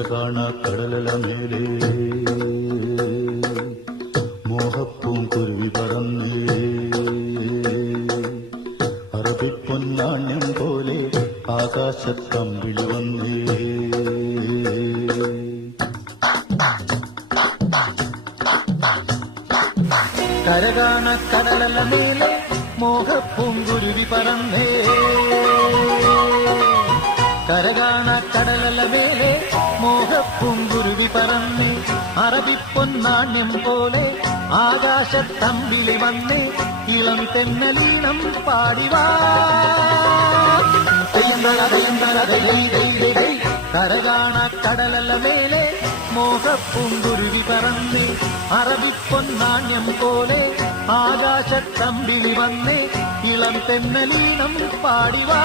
കരകാണ കടലല മേലേ മോഹപ്പൂം കുരുവി പറന്നേ അറബിപ്പൊന്നാണ്യം പോലെ ആകാശത്തമ്പിളി വന്നേ കരകാണ കടലല മേലെ മോഹപ്പൂം കുരുവി പറന്നേ കരകാണ കടലല മേലെ മോഹപ്പൂങ്കുരുവി പറന്നേ അറബിപ്പൊന്നാണ്യം പോലെ ആകാശത്തമ്പിളി വന്നേ ഇളം തെന്നലീണം പാടിവാ കരകാണ കടലല മേലെ മോഹപ്പൂങ്കുരുവി പറന്നേ അറബിപ്പൊന്നാണ്യം പോലെ ആകാശത്തമ്പിളി വന്നേ ഇളം തെന്നലീണം പാടിവാ